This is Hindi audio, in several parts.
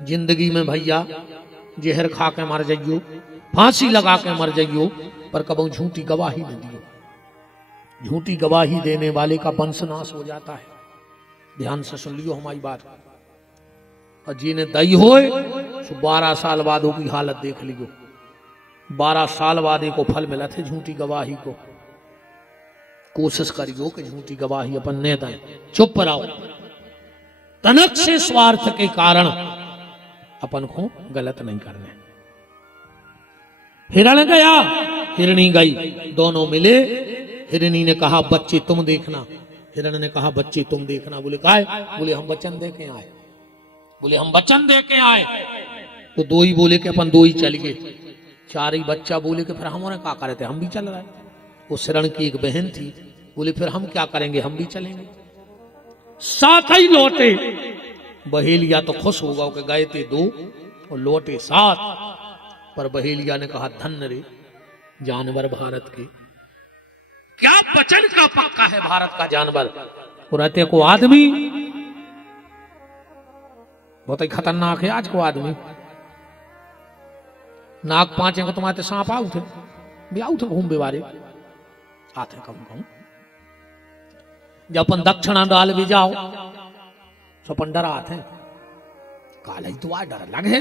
जिंदगी में भैया जहर खा के मर जाइयो, फांसी लगा के मर जाइयो, पर कबो झूठी गवाही न दियो। झूठी गवाही देने वाले का वंशनाश हो जाता है। ध्यान से सुन लियो हमारी बात। और जिन्हें दई होए तो 12 साल बाद की हालत देख लियो। 12 साल बाद को फल मिला थे झूठी गवाही को। कोशिश करियो कि झूठी गवाही अपन ने दें। चुप रहो। तनक से स्वार्थ के कारण अपन को गलत नहीं करने। हिरण गया, हिरणी गई, दोनों मिले। हिरणी ने कहा बच्चे तुम देखना, हिरण ने कहा बच्चे तुम देखना। बोले काय? बोले हम वचन दे के आए। बोले हम वचन दे के आए। तो दो ही बोले कि अपन दो ही चल गए। चार ही बच्चा बोले कि फिर हमारे क्या करे थे, हम भी चल रहे। उस हिरण की एक बहन थी, बोले फिर हम क्या करेंगे, हम भी चलेंगे। साथ ही लौटे। बहेलिया तो खुश होगा कि गए थे दो और लौटे साथ। पर बहेलिया ने कहा धन्य रे जानवर भारत के, क्या वचन का पक्का है भारत का जानवर। और रहते को आदमी बहुत ही खतरनाक है आज को आदमी। नाक पांचे को तुम्हारे सांप आउ थे, भी आउ थे घूम बेवारे आते कम कम। जब अपन दक्षिणा डाल भी जाओ तो अपन डरा आते काल ही तो आ डर लगे।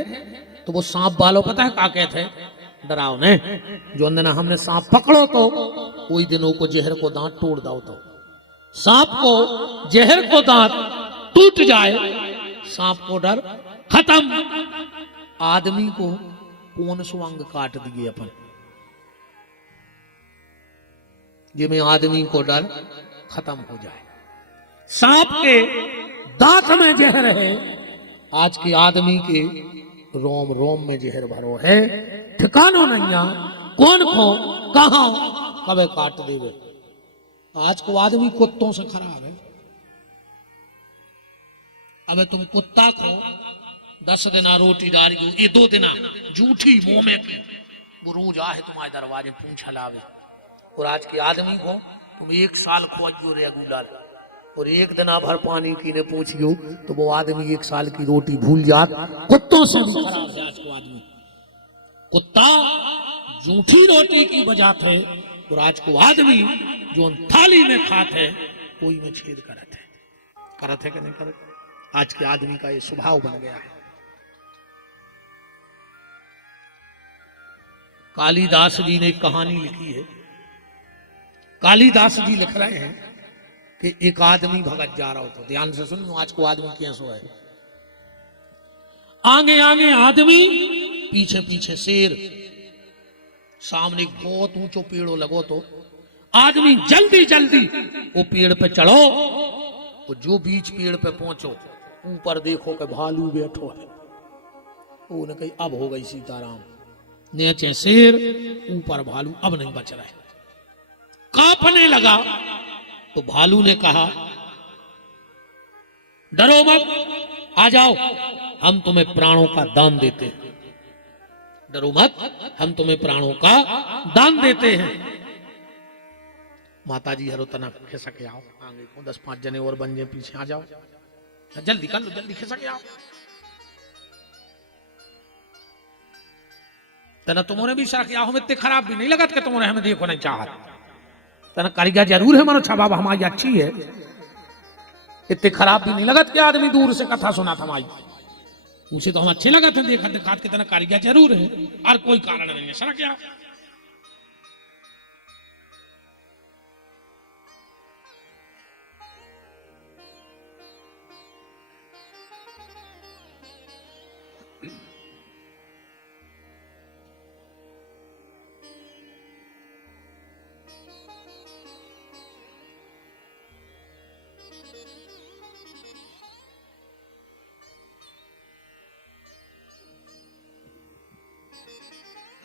तो वो सांप वालों पता है क्या कहते हैं, डराओ ने जो दिन हमने सांप पकड़ो तो कोई दिनों को जहर को दांत तोड़ दो। तो सांप को जहर को दांत टूट जाए, सांप को डर खत्म। आदमी को कौन सो अंग काट दिए अपन, जिसमें आदमी को डर खत्म हो जाए। सांप के दांत में जहर है, आज के आदमी के रोम रोम में जहर भरो है। ठिकानो नहीं आ कौन को कहां कबे काट देवे। आज को आदमी कुत्तों से खराब है। अबे तुम कुत्ता को 10 दिना रोटी डाली, ये 2 दिना झूठी मुंह में की, वो रोज आए तुम्हारे दरवाजे पूंछ लावे। और आज के आदमी को तुम 1 साल खोजियो रेगुलर और 1 दिना भर पानी पीने पूछियो तो वो आदमी 1 साल की रोटी भूल जात। कुत्तों से भी खराब है आज को आदमी। कुत्ता झूठी रोटी की वजह थे और आज को आदमी जो थाली में खाते कोई में छेद करत है कि नहीं करत। आज के आदमी का ये स्वभाव बन गया है। कालिदास जी ने एक कहानी लिखी है। कालिदास जी लिख रहे हैं कि एक आदमी भगत जा रहा हो। तो ध्यान से सुनो आज को आदमी कैसो है। आगे आगे आदमी, पीछे पीछे शेर, सामने एक बहुत ऊंचो पेड़ो लगो। तो आदमी जल्दी जल्दी वो पेड़ पे चढ़ो और जो बीच पेड़ पे पहुंचो ऊपर देखो कि भालू बैठो है। वो ने कही अब हो गई सीताराम। नीचे शेर, ऊपर भालू, अब नहीं बच रहा है। कांपने लगा तो भालू ने कहा डरो मत, आ जाओ, हम तुम्हें प्राणों का दान देते हैं। डरो मत, हम तुम्हें प्राणों का दान देते हैं। माता जी हरो तना खिसक आओ, आगे को 10-5 जने और बन जाए, पीछे आ जाओ, जल्दी कर लो, जल्दी खिसक आओ। तना तुम्हारे भी शक आओ, हम इतने खराब भी नहीं लगत कि तुम्हारे हमें देखो नहीं चाहत। तना कारीगर जरूर है, मनो छबा हमारी अच्छी है, इतने खराब भी नहीं लगत कि आदमी दूर से कथा सुना था हमारी। उसे तो हम अच्छे लगा थे देखा दिखात के तना कारीगर जरूर है, और कोई कारण नहीं है। सर क्या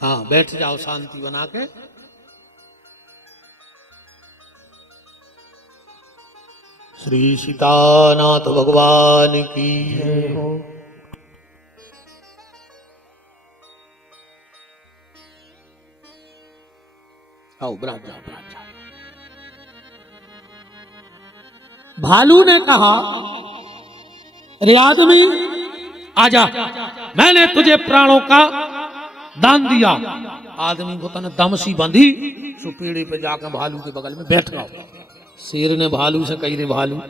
हाँ बैठ जाओ शांति बना के। श्री सीतानाथ भगवान की जय हो। आओ ब्राह्मण जाओ। भालू ने कहा अरे आदमी आजा, मैंने तुझे प्राणों का दान दिया। आदमी को तने दम सी बंधी, सो पेड़े पे जाकर भालू के बगल में बैठ गया। शेर ने भालू से कही, रे भालू,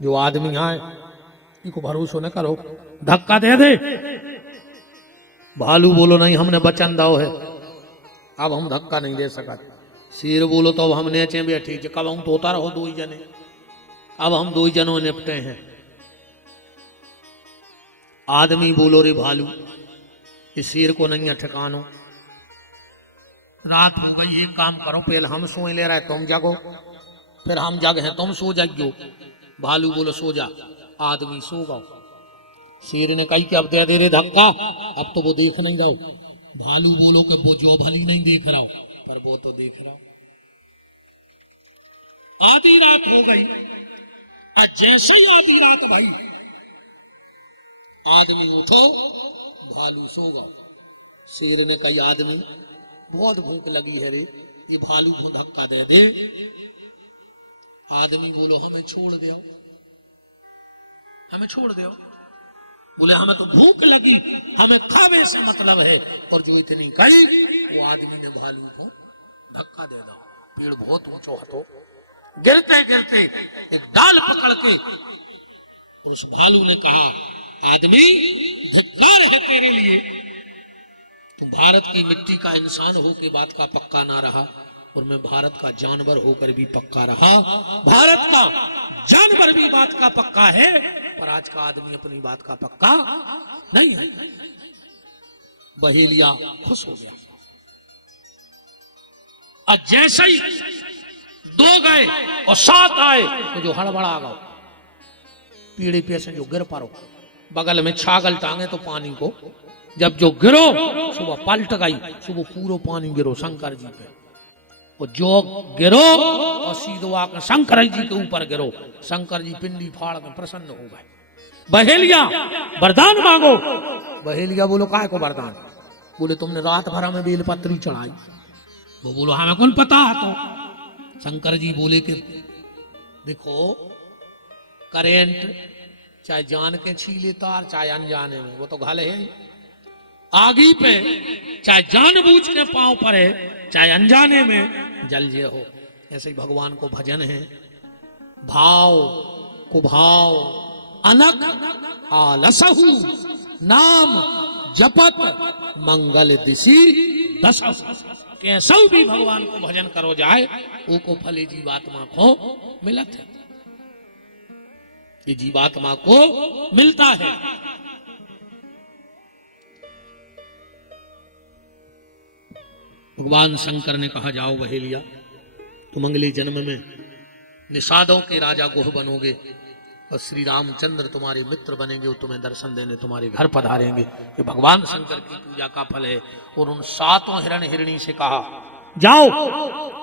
जो आदमी आए इनको भरोसा न करो, धक्का दे दे। भालू बोलो, नहीं हमने वचन दाओ है, अब हम धक्का नहीं दे सका। शेर बोलो, तो अब हम नीचे बैठे, कब हम तोता रहो दो ही जने, अब हम दो ही जनों निपटे हैं। आदमी बोलो, रे भालू, इस शेर को नहीं है ठिकानो, रात हो गई, एक काम करो, पहले हम सोए ले रहे तुम जागो, फिर हम जग हैं तुम सो जाइयो। भालू बोलो, सो जा। आदमी सो गओ। शेर ने कही कि अब दे दे रे धक्का, अब तो वो देख नहीं रहो। भालू बोलो कि वो जो भली नहीं देख रहा हो, पर वो तो देख रहा हो। आधी रात हो गई, जैसे ही आधी रात भाई, आदमी उठो, भालू सो गओ। शेर ने कही, आदमी बहुत भूख लगी है रे, ये भालू को धक्का दे दे। आदमी बोलो, हमें छोड़ दो, हमें छोड़ दो। बोले, हमें तो भूख लगी, हमें खावे से मतलब है। और जो इतनी कही, वो आदमी ने भालू को धक्का दे दो। पेड़ बहुत ऊंचा हटो, गिरते गिरते एक डाल पकड़ के उस भालू ने कहा, आदमी धिक्कार है तेरे लिए, तुम भारत की मिट्टी का इंसान हो के बात का पक्का ना रहा, और मैं भारत का जानवर होकर भी पक्का रहा। भारत का जानवर भी बात का पक्का है, पर आज का आदमी अपनी बात का पक्का नहीं है। बहेलिया खुश हो गया। और जैसे ही 2 गए और 7 आए, तो जो हड़बड़ा गए, पीढ़ी पे से जो गिर पड़ो, बगल में छागल टांगे तो पानी को, जब जो गिरो सुबह पलट गई, सुबह पूरा पानी गिरो शंकर जी पे, और जो गिरो और सीधो आकर शंकर जी के ऊपर गिरो। शंकर जी पिंडी फाड़ में प्रसन्न हो गए। बहेलिया वरदान मांगो। बहेलिया बोलो, काय को वरदान? बोले, तुमने रात भर में बेलपत्री चढ़ाई। वो बोलो, हमें कौन पता है। तो शंकर जी बोले कि देखो, करेंट चाहे जान के छीले तार, चाहे अनजाने में, वो तो घाले है। आगी पे चाहे जानबूझ के पांव पड़े, चाहे अनजाने में जल जे हो। ऐसे ही भगवान को भजन है, भाव कुभाव अनक आलसहु, नाम जपत मंगल दिशी दसहु। कैसा भी भगवान को भजन करो जाए, वो को फले जीवात्मा को मिलत है, ये जीवात्मा को मिलता है। भगवान शंकर ने कहा, जाओ बहेलिया, तुम अगले जन्म में निषादों के राजा गोह बनोगे, और श्री रामचंद्र तुम्हारे मित्र बनेंगे, और तुम्हें दर्शन देने तुम्हारे घर पधारेंगे। ये भगवान शंकर की पूजा का फल है। और उन 7 हिरण हिरणी से कहा, जाओ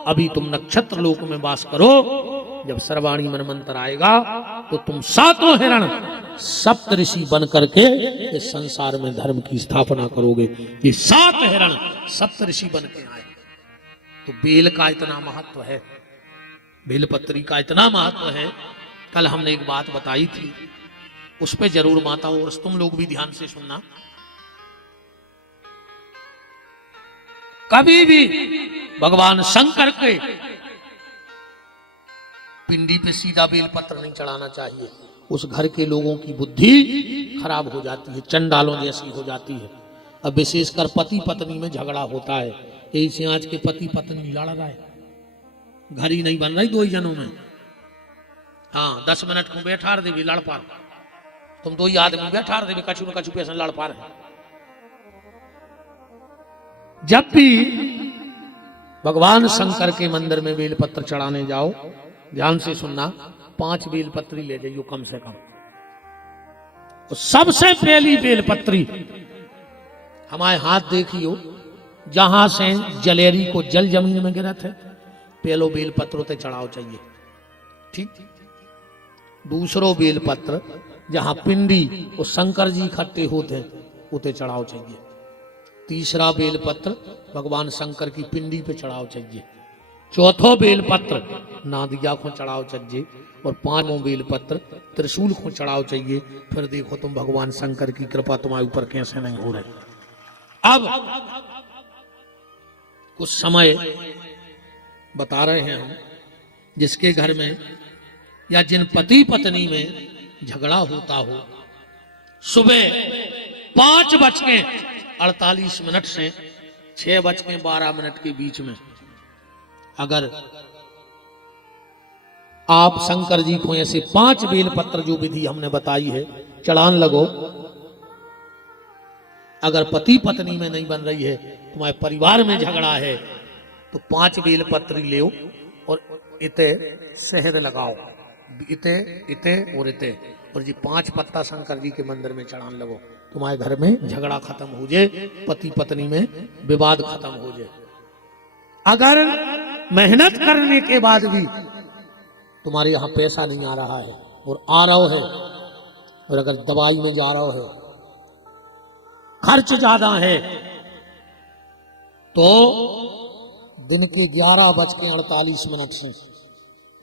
अभी तुम नक्षत्र लोक में वास करो, जब सर्वाणी मनमंत्र आएगा तो तुम 7 हिरण सप्तऋषि बन करके इस संसार में धर्म की स्थापना करोगे। ये 7 हिरण सप्तऋषि बन के आए। तो बेल का इतना महत्व है, बेलपत्री का इतना महत्व है। कल हमने एक बात बताई थी, उस पे जरूर माता और तुम लोग भी ध्यान से सुनना। कभी भी भगवान शंकर के पिंडी पे सीधा बेलपत्र नहीं चढ़ाना चाहिए। उस घर के लोगों की बुद्धि खराब हो जाती है, चंडालों जैसी हो जाती है। अब विशेषकर पति पत्नी में झगड़ा होता है। यही से आज के पति पत्नी लड़ रहा है, घर ही नहीं बन रही 2 ही जनों में। हाँ, 10 मिनट को बैठार देवी लड़ पार, तुम 2 ही आदमी बैठार देवी कछु न कछु पैसा लड़ पार है। जब भी भगवान शंकर के मंदिर में बेलपत्र चढ़ाने जाओ, ध्यान से सुनना, 5 बेलपत्री ले जाइयो कम से कम। तो सबसे पहली बेलपत्री हमारे हाथ देखियो, जहां से जलेरी को जल जमीन में गिरत है, पहलो बेलपत्र उते चढ़ाओ चाहिए, ठीक। दूसरो बेलपत्र जहां पिंडी और शंकर जी इकट्ठे होते हैं उते चढ़ाओ चाहिए। तीसरा बेलपत्र भगवान शंकर की पिंडी पे चढ़ाओ चाहिए। चौथो बेलपत्र नादिया को चढ़ाओ चाहिए, और 5वां बेलपत्र त्रिशूल को चढ़ाओ चाहिए। फिर देखो तुम भगवान शंकर की कृपा तुम्हारे ऊपर कैसे नहीं हो रही। अब कुछ समय बता रहे हैं हम, जिसके घर में या जिन पति पत्नी में झगड़ा होता हो, सुबह 5:48 से 6:12 के बीच में अगर आप शंकर जी को ऐसे 5 बेलपत्र जो विधि हमने बताई है चढ़ान लगो। अगर पति पत्नी में नहीं बन रही है, तुम्हारे परिवार में झगड़ा है, तो 5 बेलपत्र ले और इते शहद लगाओ, इते इते और इते, और जी 5 पत्ता शंकर जी के मंदिर में चढ़ान लगो। तुम्हारे घर में झगड़ा खत्म हो जाए, पति पत्नी में विवाद खत्म हो जाए। अगर मेहनत करने के बाद भी तुम्हारे यहाँ पैसा नहीं आ रहा है और आ रहा है, और अगर दवाई में जा रहा है, खर्च ज्यादा है, तो दिन के 11:48 से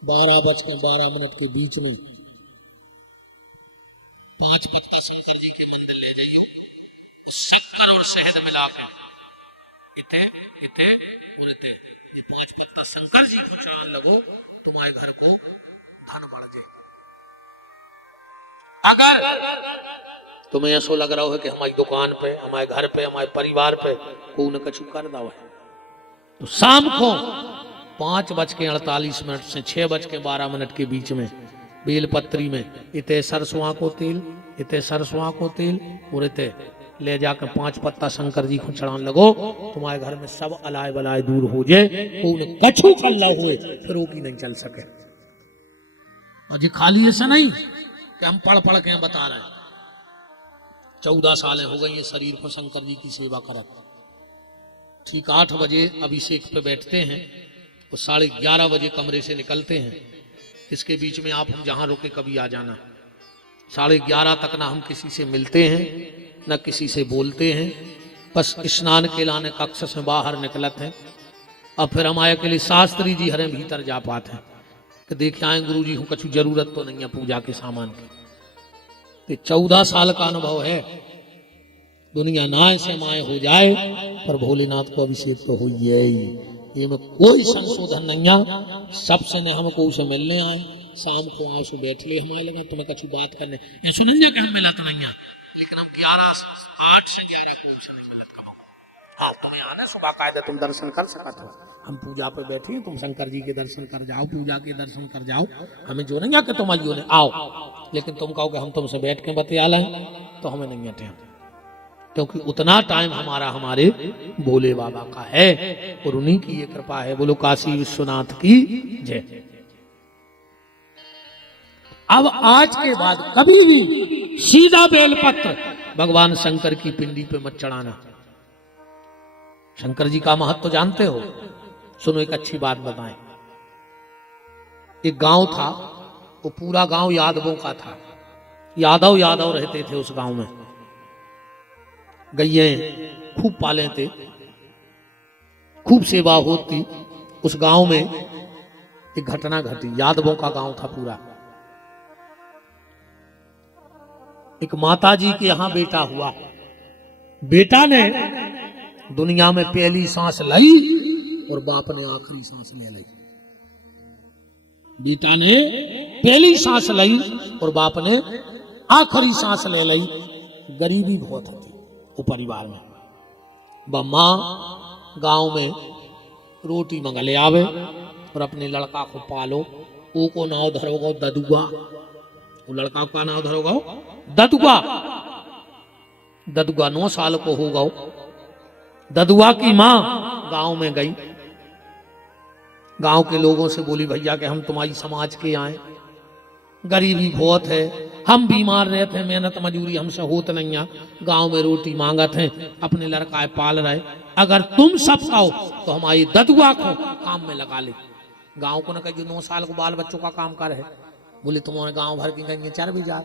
12:12 के बीच में 5 पत्ता शंकर जी के मंदिर ले जाइयो, उस शक्कर और शहद मिला के इते इते और इते, ये 5 पत्ता शंकर जी को चढ़ाने लगो, तुम्हारे घर को धन बढ़ जाए। अगर तुम्हें ऐसा लग रहा है कि हमारी दुकान पे, हमारे घर पे, हमारे परिवार पे कोई न कछु कर दो है, तो शाम को 5:48 से 6:12 के बीच में बेलपत्री में इते सरसों को तेल, इते सरसों को तेल और इते ले जाकर 5 पत्ता शंकर जी को चढ़ाने लगो, तुम्हारे घर में सब अलाय बलाय दूर हो जाए, कोई कछु कल्ला हुए फिर वो की नहीं चल सके। और जी खाली ऐसा नहीं कि हम पढ़ पढ़ के बता रहे हैं, 14 सालें हो गई ये शरीर को शंकर जी की सेवा करत। ठीक 8 बजे अभिषेक पे बैठते हैं और 11:30 बजे कमरे से निकलते हैं। इसके बीच में आप हम जहां रुके कभी आ जाना। 11:30 तक ना हम किसी से मिलते हैं न किसी से बोलते हैं, बस स्नान के लाने कक्ष से बाहर निकलते हैं। अब फिर हमारे के लिए शास्त्री जी हरे भीतर जा पाते हैं कि देख आए गुरु जी हूँ, कछु जरूरत तो नहीं है पूजा के सामान की। तो 14 साल का अनुभव है, दुनिया नाय से माए हो जाए पर भोलेनाथ को अभिषेक तो हो ही, ये में कोई संशोधन नहीं है। सबसे ने हमको उसे मिलने आए, शाम को आए सो बैठ ले हमारे लगे तुम्हें कछु बात करने, ऐसा नहीं है कि हम मिला तो नहीं है, लेकिन हम 8 से 11 को उसे नहीं मिलत कमाओ। हाँ तुम्हें आना सुबह कायदे तुम दर्शन कर सकते हो, हम पूजा पे बैठे हैं, तुम शंकर जी के दर्शन कर जाओ, पूजा के दर्शन कर जाओ, हमें जो नहीं है कि तुम आइयो ने आओ, लेकिन तुम कहो कि हम तुमसे बैठ के बतिया लें तो हमें नहीं हटे, क्योंकि उतना टाइम हमारा हमारे भोले बाबा का है और उन्हीं की ये कृपा है। बोलो काशी विश्वनाथ की जय। अब आज के बाद कभी भी सीधा बेलपत्र भगवान शंकर की पिंडी पे मत चढ़ाना। शंकर जी का महत्व तो जानते हो। सुनो एक अच्छी बात बताएं। एक गांव था, वो पूरा गांव यादवों का था, यादव यादव रहते थे उस गांव में, गैये खूब पाले थे, खूब सेवा होती। उस गांव में एक घटना घटी, यादवों का गांव था पूरा। एक माता जी के यहां बेटा हुआ, बेटा ने दुनिया में पहली सांस ली और बाप ने आखिरी सांस ले ली। बेटा ने पहली सांस ली और बाप ने आखिरी सांस ले ली। गरीबी बहुत थी वो परिवार में। मां गांव में रोटी मंगा ले आवे और अपने लड़का को पालो। वो को नाव धरोगा ददुआ, वो लड़का का नाव धरोगा ददुआ। ददुआ 9 साल को होगा। ददुआ की मां गांव में गई, गांव के लोगों से बोली भैया कि हम तुम्हारी समाज के आए, गरीबी बहुत है, हम बीमार रहते हैं, मेहनत मजूरी हमसे होत नहीं है, गांव में रोटी मांगत हैं, अपने लड़का पाल रहे, अगर तुम सब खाओ तो हमारी ददुआ को काम में लगा ले। गांव को न कही 9 साल को बाल बच्चों का काम कर है। बोले तुम्हारे गांव भर की गई 4 भी जा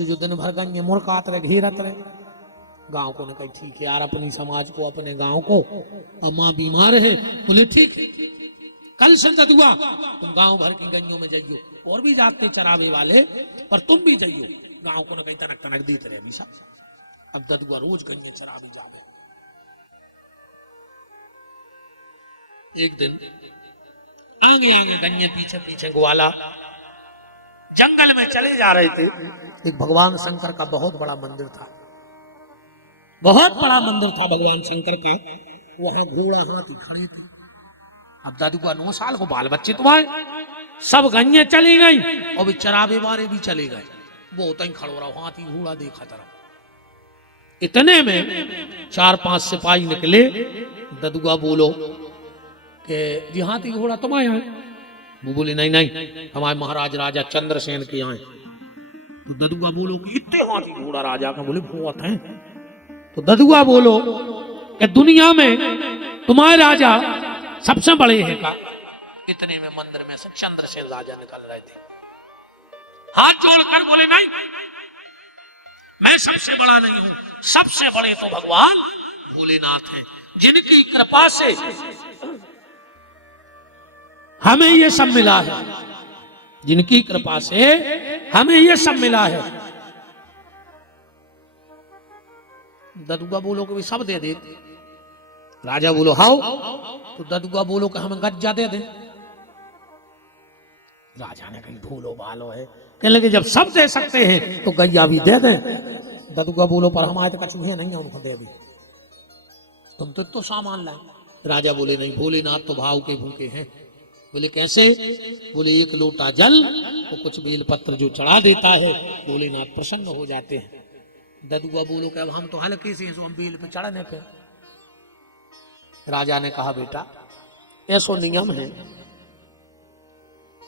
जो दिन भर गई मुर्खात रहे, घेरत रहे। गांव को ने कही ठीक है यार, अपनी समाज को, अपने गांव को, अब मां बीमार है। बोले ठीक, कल से ददुआ तुम गांव भर की गंजों में जाइयो, और भी जाते चरावे वाले, पर तुम भी जाइयो गांव को न कहीं तरह कनक देते रहे हमेशा। अब ददुआ रोज गंजे चरावे जा गया। एक दिन आगे आगे गंजे पीछे पीछे ग्वाला जंगल में चले जा रहे थे। एक भगवान शंकर का बहुत बड़ा मंदिर था, बहुत बड़ा मंदिर था भगवान शंकर का। वहां घोड़ा हाथी खड़े थे। अब दादुआ 9 साल को बाल बच्चे तो आए, सब गंजे चली गई और भी चरावे वाले भी चले गए। वो उतना ही खड़ो रहा, हाथी घोड़ा देखा तरह। इतने में 4-5 सिपाही निकले। ददुआ बोलो कि जी हाथी घोड़ा तुम आए हैं? वो बोले नहीं नहीं, हमारे महाराज राजा चंद्रसेन के आए। तो ददुआ बोलो कि इतने हाथी घोड़ा राजा का? बोले बहुत हैं। तो ददुआ बोलो कि दुनिया में तुम्हारे राजा सबसे बड़े हैं का? इतने में मंदिर में से चंद्रसेन राजा निकल रहे थे, हाथ जोड़कर बोले नहीं, मैं सबसे बड़ा नहीं हूं, सबसे बड़े तो भगवान भोलेनाथ हैं, जिनकी कृपा से हमें ये सब मिला है, जिनकी कृपा से हमें ये सब मिला है। ददुआ बोलो कि सब दे दे। राजा बोलो हाउ। तो ददुआ बोलो कि हमें गज्जा दे दे। राजा ने कही भूलो भालो है, कहने लगे जब सब दे सकते हैं तो गैया भी दे दे। ददुआ बोलो पर हमारे तो कछु है नहीं, उनको दे अभी, तुम तो सामान लाए। राजा बोले नहीं, भोलेनाथ तो भाव के भूखे हैं। बोले कैसे? बोले 1 लोटा जल और कुछ बेलपत्र जो चढ़ा देता है भोलेनाथ प्रसन्न हो जाते हैं। ददुआ बोलो कि अब हम तो हल्के से बेल पे चढ़ने पे। राजा ने कहा बेटा ऐसा नियम है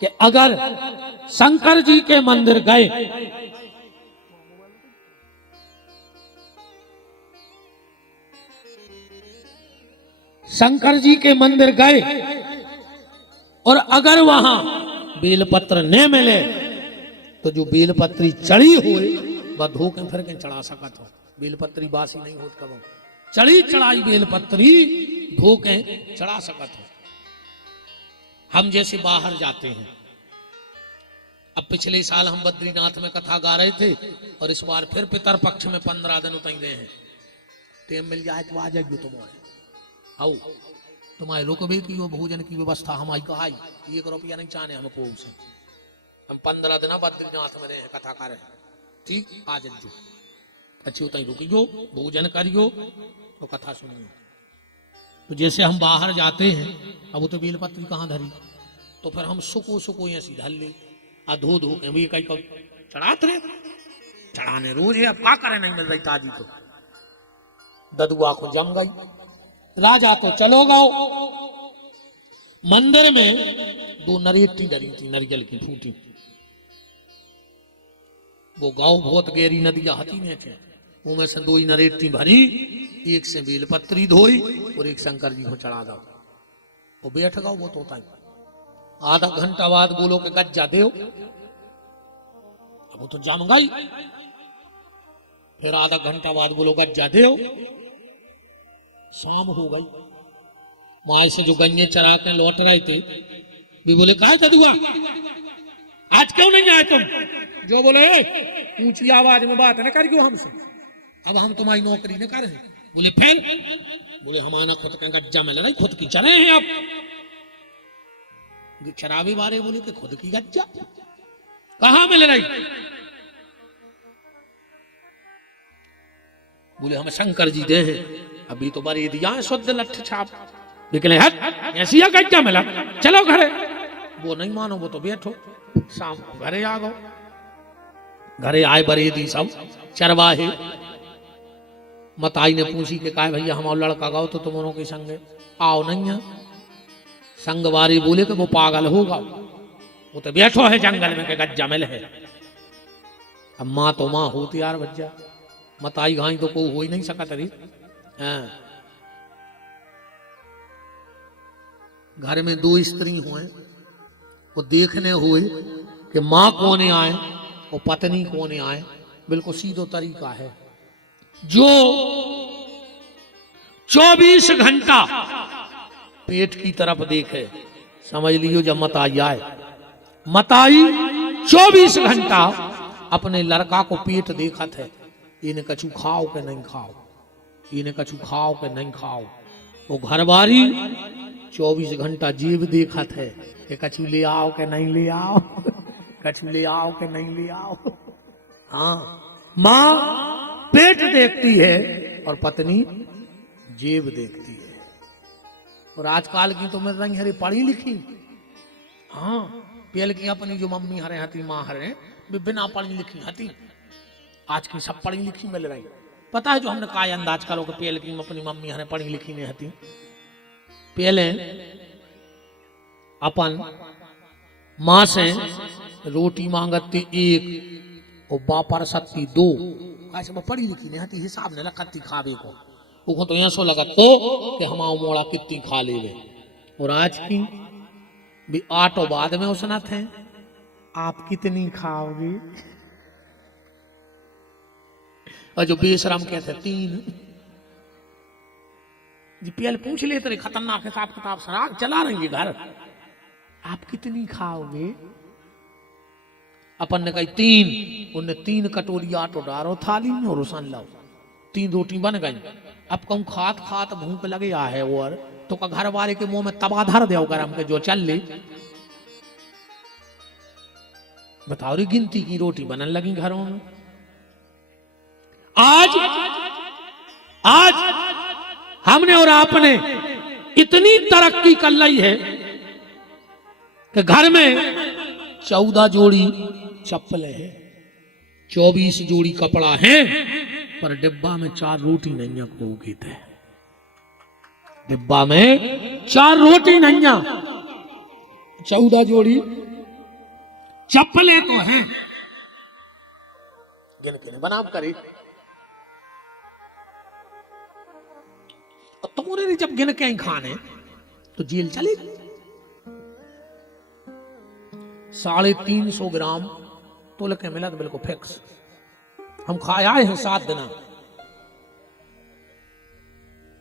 कि अगर शंकर जी के मंदिर गए शंकर जी के मंदिर गए और अगर वहां बेलपत्र न मिले तो जो बेलपत्री चढ़ी हुई वह धो के फिर के चढ़ा सकत हो। बेलपत्री बासी नहीं होती, कब चढ़ी चढ़ाई बेलपत्री धो के चढ़ा सकत हो। हम जैसे बाहर जाते हैं, अब पिछले साल हम बद्रीनाथ में कथा गा रहे थे और इस बार फिर पितर पक्ष में 15 दिन उतर गए हैं। टाइम मिल जाए तो आ जाएगी तुम्हारे, आओ तुम्हारे रुकबे की वो भोजन की व्यवस्था हमारी कहाई, 1 रुपया नहीं चाहने हमको उसे। हम 15 दिन बद्रीनाथ में रहे हैं, कथा कर रहे हैं, ठीक आ जाइयो, अच्छी उतर रुकियो, भोजन करियो तो कथा सुनियो। तो जैसे हम बाहर जाते हैं, अब वो तो बेलपत्री कहाँ धरी, तो फिर हम सुको ऐसी धल ले धो धो के भी कहीं चढ़ाते रहे, चढ़ाने रोज है, अब क्या करे, नहीं मिल रही ताजी। तो ददुआ को जम गई। राजा तो चलो गाओ। मंदिर में 2 नरेटी डरी थी, नरियल की फूटी। वो गांव बहुत गहरी नदिया हती में थे, वो में से 2 ही नरेटी भरी, एक से बेलपत्री धोई और एक शंकर जी को चढ़ा दो। वो बैठ गओ, वो तोता आधा घंटा बाद बोलो कि गज्जा देव, अब वो तो जम गई। फिर आधा घंटा बाद बोलो गज्जा देव, शाम हो गई। माए से जो गन्ने चरा के लौट रहे थे भी बोले कहा ददुआ आज क्यों नहीं आए तुम? जो बोले ऊंची आवाज में बात न करियो हमसे, अब हम तुम्हारी नौकरी न कर। बोले फिर? बोले हमारा खुद का गज्जा मिल रहा, खुद की चले हैं। अब चरावे वाले बोले कि खुद की गज्जा कहां मिल रही? बोले हम शंकर जी दे हैं, अभी तो बारी दिया है शुद्ध लठ छाप, निकले हट ऐसी गज्जा मिला, चलो घरे। वो नहीं मानो, वो तो बैठो, शाम को घरे आ गो। घरे आए बरेदी सब चरवाहे। मताई ने पूछी कि कहा भैया हमारा लड़का गाओ तो तुम के संगे आओ नहीं है। संगवारी बोले कि वो पागल होगा, वो तो बैठो है जंगल में के गज्जा मिल है। अब माँ तो माँ होती यार भज्जा, मताई घाई तो कोई हो ही नहीं सकत रही। घर में 2 स्त्री हुए, वो देखने हुए कि माँ कोने आए और पत्नी कोने आए, बिल्कुल सीधो तरीका है। जो 24 घंटा पेट की तरफ देखे, समझ लियो जब मताई आए, मताई 24 घंटा अपने लड़का को पेट देखत है, इन्हें कछु खाओ के नहीं खाओ, इन्हें कछु खाओ के नहीं खाओ। वो घरवारी 24 घंटा जीव देखत है कि कछु ले आओ के नहीं ले आओ, कछु ले आओ के नहीं ले आओ। हाँ, माँ पेट देखती है और पत्नी जेब देखती है। और आजकल की तो मैं रंग हरे पढ़ी लिखी, हाँ पहले की अपनी जो मम्मी हरे हती, माँ हरे भी बिना पढ़ी लिखी हती, आज की सब पढ़ी लिखी मिल रही। पता है जो हमने कहा अंदाज करो कि पहले की अपनी मम्मी हरे पढ़ी लिखी नहीं हती। पहले अपन माँ से रोटी मांगती 1 और बापर सत्ती 2, कैसे वो पढ़ी लिखी नहीं हती, हिसाब ने रखती खावे को तो ऐसो लगत कि हमारा मोड़ा कितनी खा ले। और आज की भी 8 बाद में उसना थे, आप कितनी खाओगे, और जो बेशरम कहते 3 जी पहले पूछ लेते रहे, खतरनाक हिसाब किताब सराग चला रही घर, आप कितनी खाओगे। अपन ने कही 3, उनने 3 कटोरी आटो डारो थाली में और उसन लाओ, 3 रोटी बन गई। अब कहूँ खात खात भूख लगे आ है, और तो का घर वाले के मुंह में तवा धर दे गरम के जो चल ले। बताओ रे गिनती की रोटी बनने लगी घरों में। आज हमने और आपने इतनी तरक्की कर ली है कि घर में 14 जोड़ी चप्पल है, 24 जोड़ी कपड़ा है, पर डिब्बा में 4 रोटी नहीं है। डिब्बा में 4 रोटी नहीं, 14 जोड़ी चप्पलें तो हैं, गिन के बनाम करे। और तुम्हारे जब गिन के ही खाने तो जेल चलेगी। 350 ग्राम तोल के मिला तो बिल्कुल फिक्स। हम खाए आए हैं 7 दिन,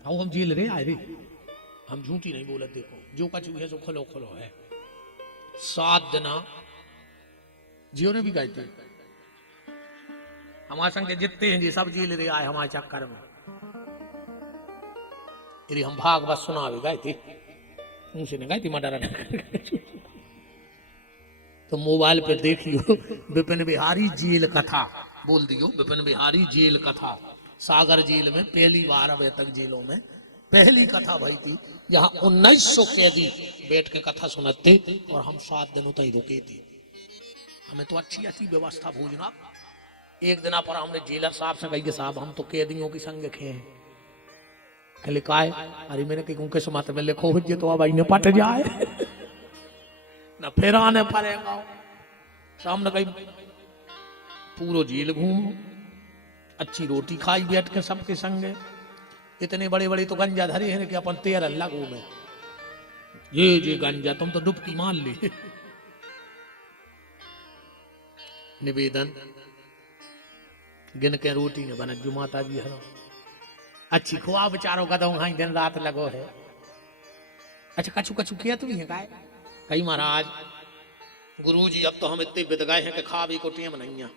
हम जेल रे आए रे, हम झूठी नहीं बोलत। देखो जो कछु है सो खोलो खोलो है। 7 दिन जियो ने भी गए थे हमारे संग जितने हैं जी, सब जेल रे आए हमारे चक्कर में। यदि हम भाग बस सुना भी गए थे, उनसे नहीं गए थे मडरा। तो मोबाइल पे देखियो विपिन बिहारी जेल कथा, बोल दियो विपिन बिहारी जेल कथा। सागर जेल में पहली बार अब तक जेलों में पहली कथा भई थी, जहां 1900 कैदी बैठ के कथा सुनते और हम 7 दिनों तक रुके थे। हमें तो अच्छी व्यवस्था भोजना। एक दिन पर हमने जेलर साहब से कही कि साहब हम तो कैदियों की संग खे हैं। कहले काय? अरे मैंने कहीं के समाते में लिखो हो तो अब ने पट जाए न फिर आने पड़ेगा। सामने कहीं पूरा जेल घूमो, अच्छी रोटी खाई बैठ के सबके संगे। इतने बड़े बड़े तो गंजा धरे हैं कि अपन 13 लगू में ये गंजा तुम तो डुबकी मान ली। निवेदन गिन के रोटी ने बना जो माता जी हरो अच्छी खुआ बेचारों का दो दिन रात लगो है। अच्छा कछु कछु किया तो है काय कई महाराज गुरु जी अब तो हम इतने बिद गए हैं कि खा भी को टेम नहीं है।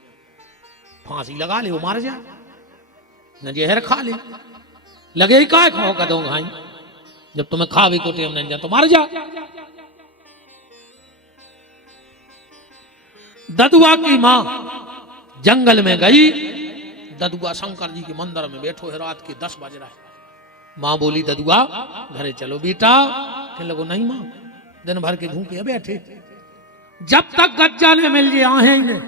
फांसी लगा ले वो मार जा न जहर खा ले लगे ही काय खाओ का दो भाई जब तुम्हें खा भी को टेम नहीं जा तो मार जा। ददुआ की मां जंगल में गई। ददुआ शंकर जी के मंदिर में बैठो है, रात के 10 बज रहा है। मां बोली ददुआ घरे चलो बेटा। कहने लगो नहीं मां दिन भर के भूखे बैठे जब तक गज्जा ने मिल जाए आहे इन्हें।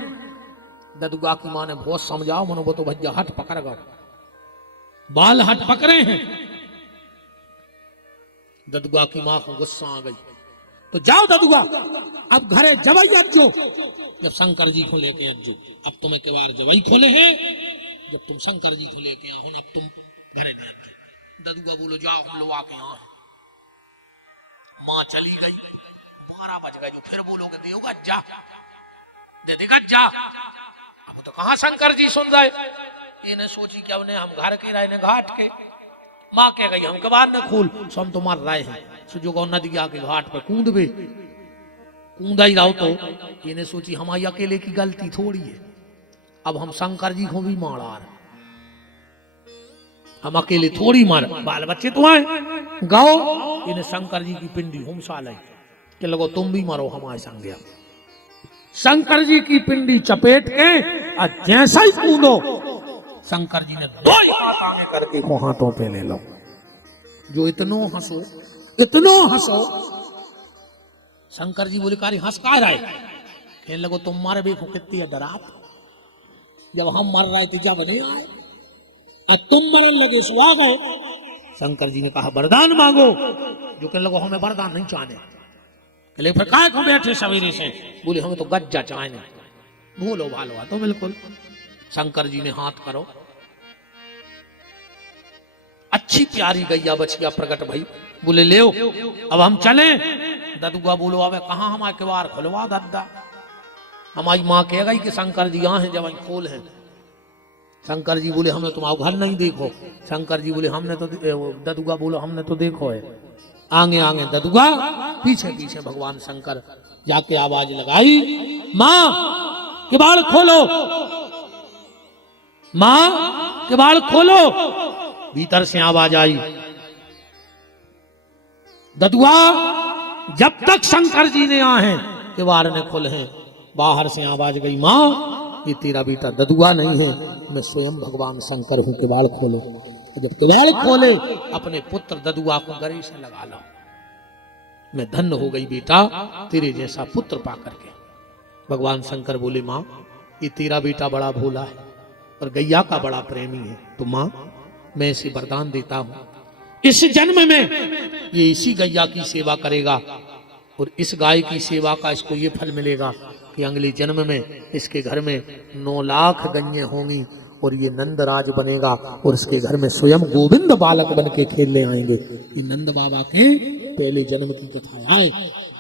ददुआ की मां ने बहुत समझाओ मनो वो तो भज्जा हट पकड़ गो बाल हट पकड़े हैं। ददुआ की मां को गुस्सा आ गई तो जाओ ददुआ अब घरे जवाई अज्जो। जब शंकर जी को लेके अज्जो अब तुम्हें त्योहार जवाई खोले हैं। जब तुम शंकर जी को लेके आओ अब तुम घरे नहीं अज्जो। ददुआ बोलो जाओ हम लोग आके यहाँ। मां चली गई 12 बज गए। जो फिर बोलोगे देगा जा दे देगा जा। अब तो कहां शंकर जी सुन रहे। इन्हें सोची कि हमने हम घर के रहे घाट के। मां कह गई हम कबार न खोल सो हम तो मर रहे हैं जो को नदिया के घाट पर कूदबे, कूदा ही रहो तो इन्हें सोची हमारी अकेले की गलती थोड़ी है, अब हम शंकर जी को भी मारा, हम अकेले थोड़ी मार, बाल बच्चे तो आए गाओ, इन्हें शंकर जी की पिंडी हुमसा लाई कि लगो तुम भी मरो हमारे संग। शंकर जी की पिंडी चपेट के और जैसा ही कूदो, शंकर जी ने दो हाथ आगे करके को हाथों पे ले लो। जो इतनो हंसो, इतनो हंसो, शंकर जी बोले कारी हंस का रहा है, कहने लगो तुम मारे भी कितनी डरात, जब हम मर रहे थे जब नहीं आए, और तुम मरन लगे सो आ गए। शंकर जी ने कहा वरदान मांगो, जो कहने लगो हमें वरदान नहीं चाहने, कहले फिर काय को बैठे सवेरे से, बोले हमें तो गज्जा चाहने, भूलो भालो तो बिल्कुल। शंकर जी ने हाथ करो, अच्छी प्यारी गैया बछिया प्रकट भई, बोले ले अब हम चले। ददुआ बोलो अब कहाँ हमारे किवाड़ खुलवा दद्दा, हमारी माँ कह गई कि शंकर जी यहाँ हैं, जब खोल हैं। शंकर जी बोले हमें तुम्हारा घर नहीं देखो, शंकर जी बोले हमने तो, ददुआ बोलो हमने तो देखो है। आगे आगे ददुआ, पीछे पीछे भगवान शंकर जाके आवाज लगाई, माँ किवाड़ खोलो, माँ किवाड़ खोलो। भीतर से आवाज आई, ददुआ जब तक शंकर जी ने आए किवाड़ ने खुले हैं। बाहर से आवाज गई, माँ ये तेरा बेटा ददुआ नहीं है, मैं स्वयं भगवान शंकर हूं, किवाड़ खोलो। जब किवाड़ खोले, अपने पुत्र ददुआ को गले से लगा लो, मैं धन्य हो गई बेटा तेरे जैसा पुत्र पा करके। भगवान शंकर बोले माँ ये तेरा बेटा बड़ा भोला है और गैया का बड़ा प्रेमी है, तो माँ मैं इसे वरदान देता हूं, इस जन्म में ये इसी गैया की सेवा करेगा और इस गाय की सेवा का इसको ये फल मिलेगा कि अगले जन्म में इसके घर में 9 लाख गैयें होंगी और ये नंदराज बनेगा और इसके घर में स्वयं गोविंद बालक बन के खेलने आएंगे। ये नंद बाबा के पहले जन्म की कथा है।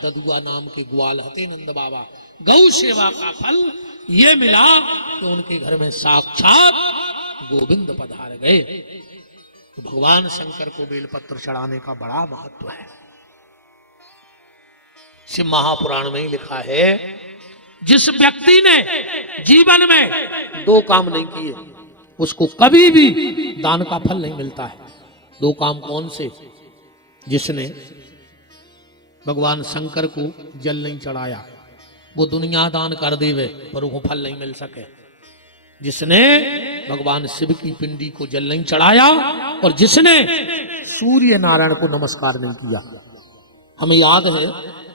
ददुआ नाम के ग्वाल हते नंद बाबा, गौ सेवा का फल ये मिला कि उनके घर में साक्षात गोविंद पधार गए। तो भगवान शंकर को बेलपत्र चढ़ाने का बड़ा महत्व है। शिव महापुराण में ही लिखा है, जिस व्यक्ति ने जीवन में 2 काम नहीं किए उसको कभी भी दान का फल नहीं मिलता है। 2 काम कौन से? जिसने भगवान शंकर को जल नहीं चढ़ाया वो दुनिया दान कर देवे पर वो फल नहीं मिल सके। जिसने भगवान शिव की पिंडी को जल नहीं चढ़ाया और जिसने सूर्य नारायण को नमस्कार नहीं किया। हमें याद है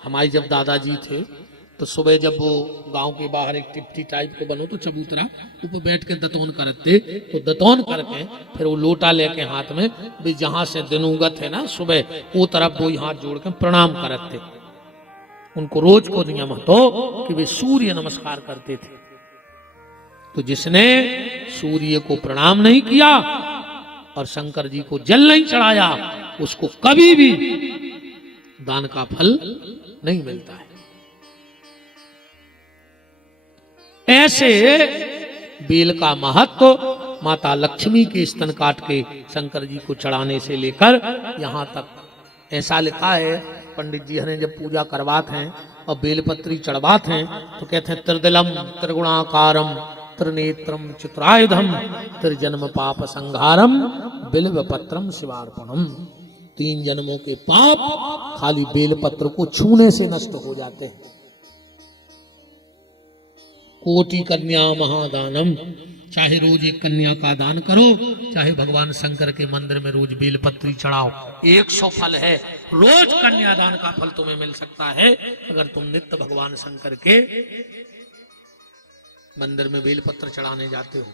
हमारे जब दादाजी थे तो सुबह जब वो गांव के बाहर एक टिप्टी टाइप को बनो तो चबूतरा ऊपर बैठ के दतौन करते, तो दतौन करके फिर वो लोटा लेके हाथ में भी जहां से दिनुगत है ना सुबह वो तरफ वो हाथ जोड़ के प्रणाम करते। उनको रोज को नियम तो कि वे सूर्य नमस्कार करते थे। तो जिसने सूर्य को प्रणाम नहीं किया और शंकर जी को जल नहीं चढ़ाया उसको कभी भी दान का फल नहीं मिलता है। ऐसे बेल का महत्व माता लक्ष्मी के स्तन काट के शंकर जी को चढ़ाने से लेकर यहाँ तक ऐसा लिखा है। पंडित जी ने जब पूजा करवाते हैं और बेलपत्री चढ़वाते हैं तो कहते हैं त्रिदलम त्रिगुणाकारम त्रिनेत्रम चित्रायुधम त्रिजन्म पाप संहारम बिल्वपत्रम शिवार्पणम। 3 जन्मों के पाप खाली बेलपत्र को छूने से नष्ट हो जाते हैं। कोटि कन्या महादानम, चाहे रोज एक कन्या का दान करो, चाहे भगवान शंकर के मंदिर में रोज बेलपत्री चढ़ाओ, 100 फल है। रोज कन्यादान का फल तुम्हें मिल सकता है अगर तुम नित्य भगवान शंकर के मंदिर में बेलपत्र चढ़ाने जाते हो।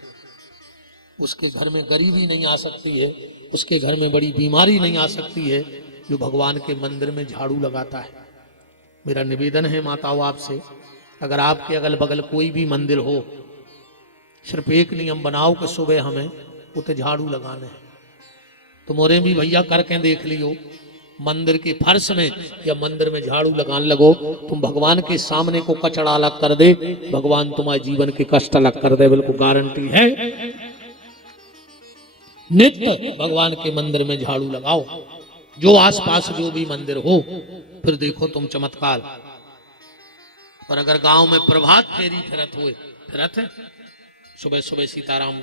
उसके घर में गरीबी नहीं आ सकती है, उसके घर में बड़ी बीमारी नहीं आ सकती है जो भगवान के मंदिर में झाड़ू लगाता है। मेरा निवेदन है माताओं आपसे, अगर आपके अगल बगल कोई भी मंदिर हो, सिर्फ एक नियम बनाओ कि सुबह हमें उते झाड़ू लगाने हैं। तो मोरे भी भैया करके देख लियो, मंदिर के फर्श में या मंदिर में झाड़ू लगाने लगो, तुम भगवान के सामने को कचड़ा अलग कर दे, भगवान तुम्हारे जीवन के कष्ट अलग कर दे, बिल्कुल गारंटी है। नित्य भगवान के मंदिर में झाड़ू लगाओ। जो आसपास जो भी मंदिर हो, फिर देखो तुम चमत्कार। पर अगर गांव में प्रभात फेरी फिरत हुए, फिरत है सुबह सुबह सीताराम।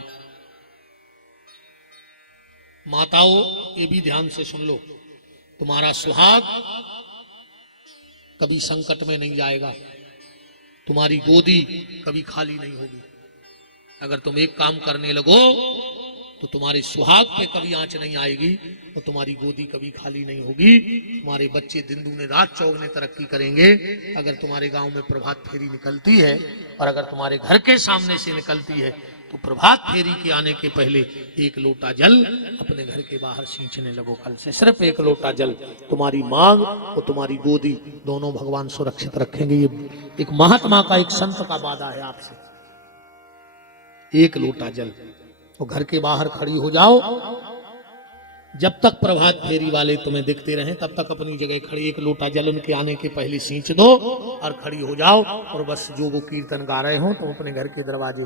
माताओं ये भी ध्यान से सुन लो, तुम्हारा सुहाग कभी संकट में नहीं जाएगा, तुम्हारी गोदी कभी खाली नहीं होगी। अगर तुम एक काम करने लगो तो तुम्हारे सुहाग पे कभी आंच नहीं आएगी और तुम्हारी गोदी कभी खाली नहीं होगी। तुम्हारे बच्चे दिन दूने रात चौगने तरक्की करेंगे। अगर तुम्हारे गांव में प्रभात फेरी निकलती है और अगर तुम्हारे घर के सामने से निकलती है तो प्रभात फेरी के आने के पहले एक लोटा जल अपने घर के बाहर सींचने लगो। कल से सिर्फ एक लोटा जल, तुम्हारी मांग और तुम्हारी गोदी दोनों भगवान सुरक्षित रखेंगे। ये एक महात्मा का, एक संत का वादा है आपसे। एक लोटा जल और घर के बाहर खड़ी हो जाओ। जब तक प्रभात फेरी वाले तुम्हें दिखते रहे तब तक अपनी जगह खड़ी एक लोटा जल उनके आने के पहले सींच दो और खड़ी हो जाओ। और बस जो वो कीर्तन गा रहे हो तो अपने घर के दरवाजे,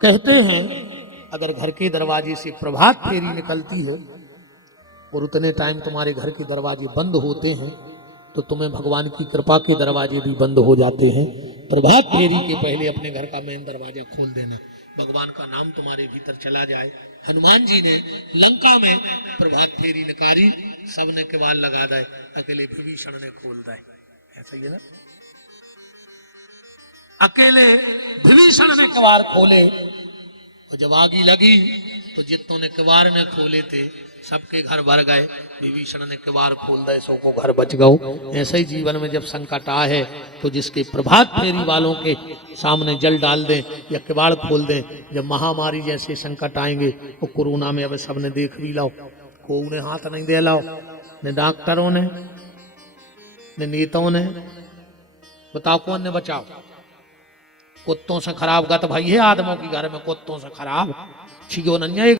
कहते हैं अगर घर के दरवाजे से प्रभात फेरी निकलती है और उतने टाइम तुम्हारे घर के दरवाजे बंद होते हैं तो तुम्हें भगवान की कृपा के दरवाजे भी बंद हो जाते हैं। प्रभात फेरी के पहले अपने घर का मेन दरवाजा खोल देना, भगवान का नाम तुम्हारे भीतर चला जाए। हनुमान जी ने लंका में प्रभात फेरी निकाली, सबने किवाड़ लगा दे, अकेले विभीषण ने खोल दे। ऐसा ही है ना, अकेले विभीषण ने किवाड़ खोले और जब आगी लगी तो जितनों ने किवाड़ ने खोले थे सबके घर भर गए। विभीषण ने किवाड़ खोल दे, सो को घर बच गओ। ऐसे ही जीवन में जब संकट आए तो जिसके प्रभात फेरी वालों के सामने जल डाल दें या किवाड़ खोल दें, जब महामारी जैसे संकट आएंगे, वो कोरोना में अब सबने देख भी लाओ, को उन्हें हाथ नहीं दे लाओ, न डॉक्टरों ने न नेताओं ने, बताओ कौन ने बचाओ। कुत्तों से खराब गत भाई है आदमों की घर में, कुत्तों से खराब छिगो नहीं।